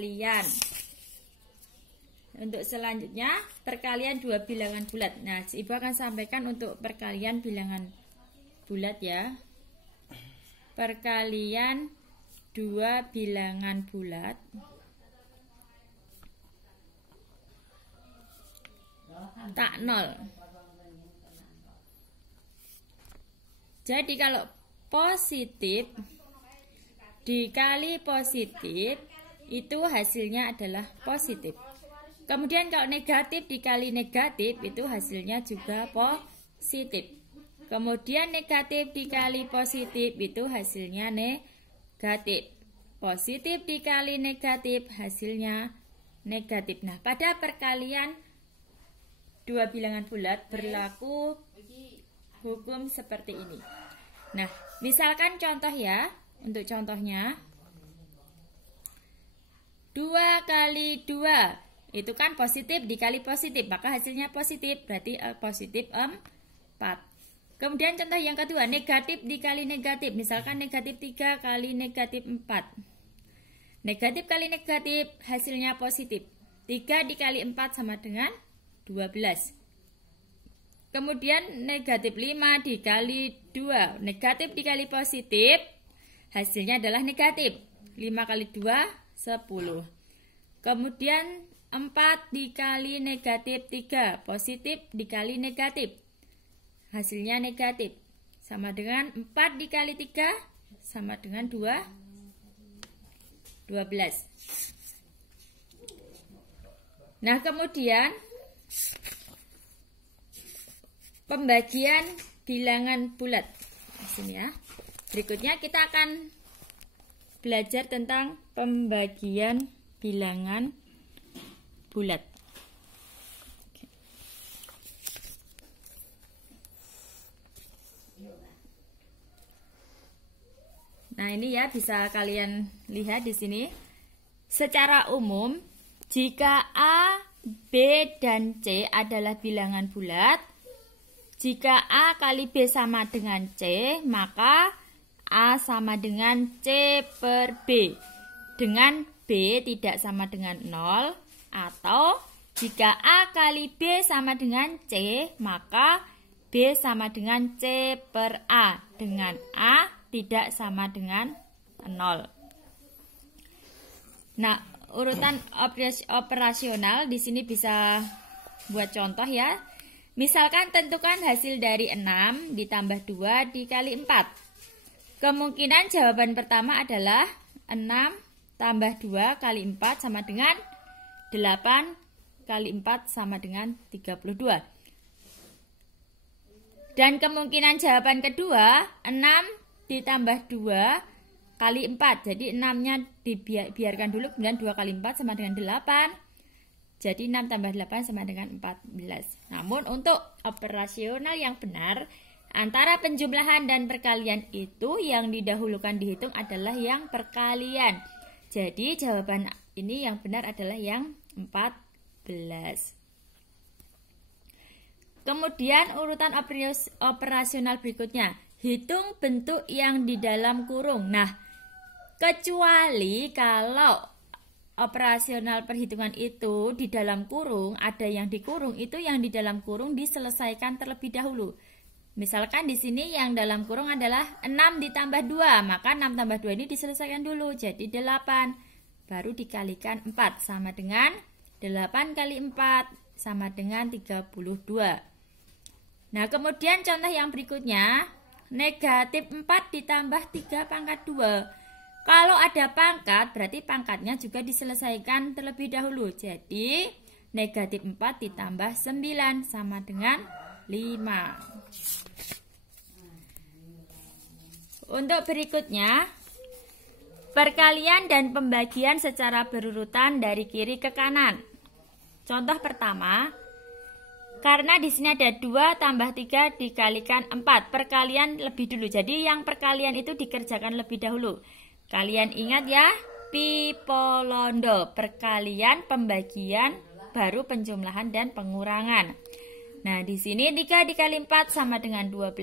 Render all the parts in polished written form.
perkalian. Untuk selanjutnya perkalian dua bilangan bulat. Nah, Ibu akan sampaikan untuk perkalian bilangan bulat ya. Perkalian dua bilangan bulat. Tak nol. Jadi kalau positif dikali positif itu hasilnya adalah positif. Kemudian kalau negatif dikali negatif itu hasilnya juga positif. Kemudian negatif dikali positif itu hasilnya negatif. Positif dikali negatif hasilnya negatif. Nah, pada perkalian dua bilangan bulat berlaku hukum seperti ini. Nah, misalkan contoh ya, untuk contohnya 2 kali 2 itu kan positif dikali positif, maka hasilnya positif, berarti positif 4. Kemudian contoh yang kedua, negatif dikali negatif, misalkan negatif 3 kali negatif 4. Negatif kali negatif hasilnya positif. 3 dikali 4 sama dengan 12. Kemudian negatif 5 dikali 2, negatif dikali positif hasilnya adalah negatif. 5 kali 2 10. Kemudian 4 dikali negatif 3, positif dikali negatif hasilnya negatif, sama dengan 4 dikali 3 sama dengan 12. Nah, kemudian pembagian bilangan bulat. Di sini ya. Berikutnya kita akan belajar tentang pembagian bilangan bulat. Nah, ini ya bisa kalian lihat di sini. Secara umum, jika A, B, dan C adalah bilangan bulat, jika A kali B sama dengan C, maka A sama dengan C per B. Dengan B tidak sama dengan 0. Atau jika A kali B sama dengan C, maka B sama dengan C per A. Dengan A tidak sama dengan 0. Nah, urutan operasional di sini bisa buat contoh ya. Misalkan tentukan hasil dari 6 ditambah 2 dikali 4. Kemungkinan jawaban pertama adalah 6 tambah 2 kali 4 sama dengan 8 kali 4 sama dengan 32. Dan kemungkinan jawaban kedua 6 ditambah 2 kali 4. Jadi 6-nya dibiarkan dulu, kemudian 2 kali 4 sama dengan 8. Jadi 6 tambah 8 sama dengan 14. Namun untuk operasional yang benar, antara penjumlahan dan perkalian itu yang didahulukan dihitung adalah yang perkalian. Jadi jawaban ini yang benar adalah yang 14. Kemudian urutan operasional berikutnya, hitung bentuk yang di dalam kurung. Nah, kecuali kalau operasional perhitungan itu di dalam kurung, ada yang dikurung, itu yang di dalam kurung diselesaikan terlebih dahulu. Misalkan di sini yang dalam kurung adalah 6 ditambah 2, maka 6 tambah 2 ini diselesaikan dulu, jadi 8. Baru dikalikan 4, sama dengan 8 kali 4, sama dengan 32. Nah, kemudian contoh yang berikutnya, negatif 4 ditambah 3 pangkat 2. Kalau ada pangkat, berarti pangkatnya juga diselesaikan terlebih dahulu. Jadi, negatif 4 ditambah 9 sama dengan 5. Untuk berikutnya, perkalian dan pembagian secara berurutan dari kiri ke kanan. Contoh pertama, karena di sini ada 2 tambah 3 dikalikan 4. Perkalian lebih dulu. Jadi yang perkalian itu dikerjakan lebih dahulu. Kalian ingat ya, Pipolondo. Perkalian, pembagian, baru penjumlahan dan pengurangan. Nah, di sini 3 dikali 4 sama dengan 12.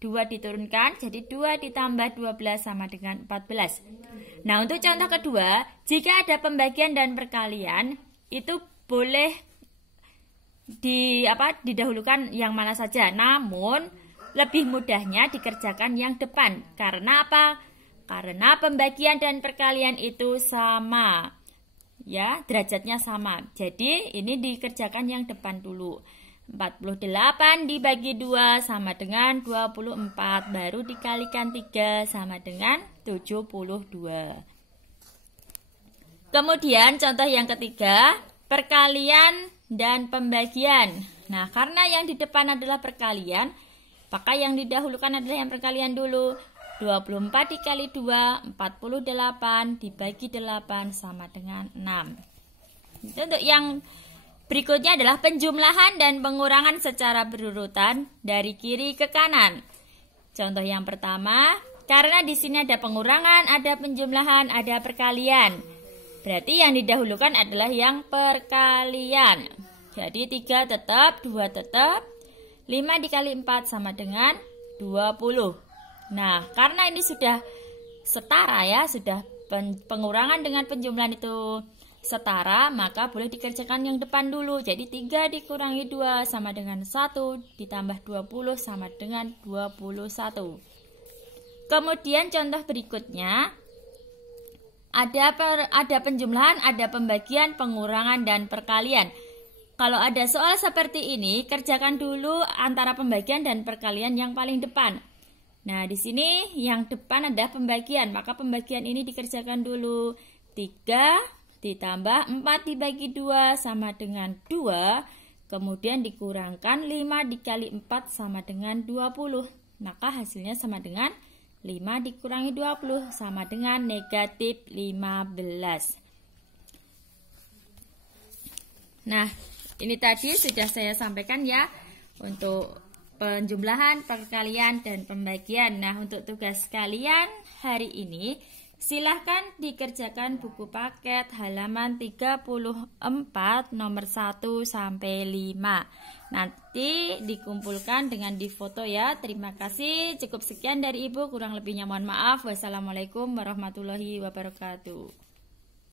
2 diturunkan, jadi 2 ditambah 12 sama dengan 14. Nah, untuk contoh kedua, jika ada pembagian dan perkalian, itu boleh didahulukan yang mana saja. Namun, lebih mudahnya dikerjakan yang depan. Karena apa? Karena pembagian dan perkalian itu sama. Ya, derajatnya sama. Jadi, ini dikerjakan yang depan dulu. 48 dibagi 2 sama dengan 24. Baru dikalikan 3 sama dengan 72. Kemudian contoh yang ketiga, perkalian dan pembagian. Nah, karena yang di depan adalah perkalian, maka yang didahulukan adalah yang perkalian dulu. 24 dikali 2, 48 dibagi 8 sama dengan 6. Untuk yang berikutnya adalah penjumlahan dan pengurangan secara berurutan dari kiri ke kanan. Contoh yang pertama, karena di sini ada pengurangan, ada penjumlahan, ada perkalian. Berarti yang didahulukan adalah yang perkalian. Jadi 3 tetap, 2 tetap, 5 dikali 4 sama dengan 20. Nah, karena ini sudah setara ya, sudah pengurangan dengan penjumlahan itu setara, maka boleh dikerjakan yang depan dulu. Jadi 3 dikurangi 2 sama dengan 1, ditambah 20 sama dengan 21. Kemudian contoh berikutnya, ada penjumlahan, ada pembagian, pengurangan, dan perkalian. Kalau ada soal seperti ini, kerjakan dulu antara pembagian dan perkalian yang paling depan. Nah, di sini yang depan ada pembagian, maka pembagian ini dikerjakan dulu. 3 ditambah 4 dibagi 2 sama dengan 2, kemudian dikurangkan 5 dikali 4 sama dengan 20. Maka hasilnya sama dengan 5 dikurangi 20 sama dengan negatif 15. Nah, ini tadi sudah saya sampaikan ya untuk penjumlahan, perkalian, dan pembagian. Nah, untuk tugas kalian hari ini, silahkan dikerjakan buku paket halaman 34 nomor 1 sampai 5. Nanti dikumpulkan dengan difoto ya. Terima kasih. Cukup sekian dari Ibu, kurang lebihnya mohon maaf. Wassalamualaikum warahmatullahi wabarakatuh.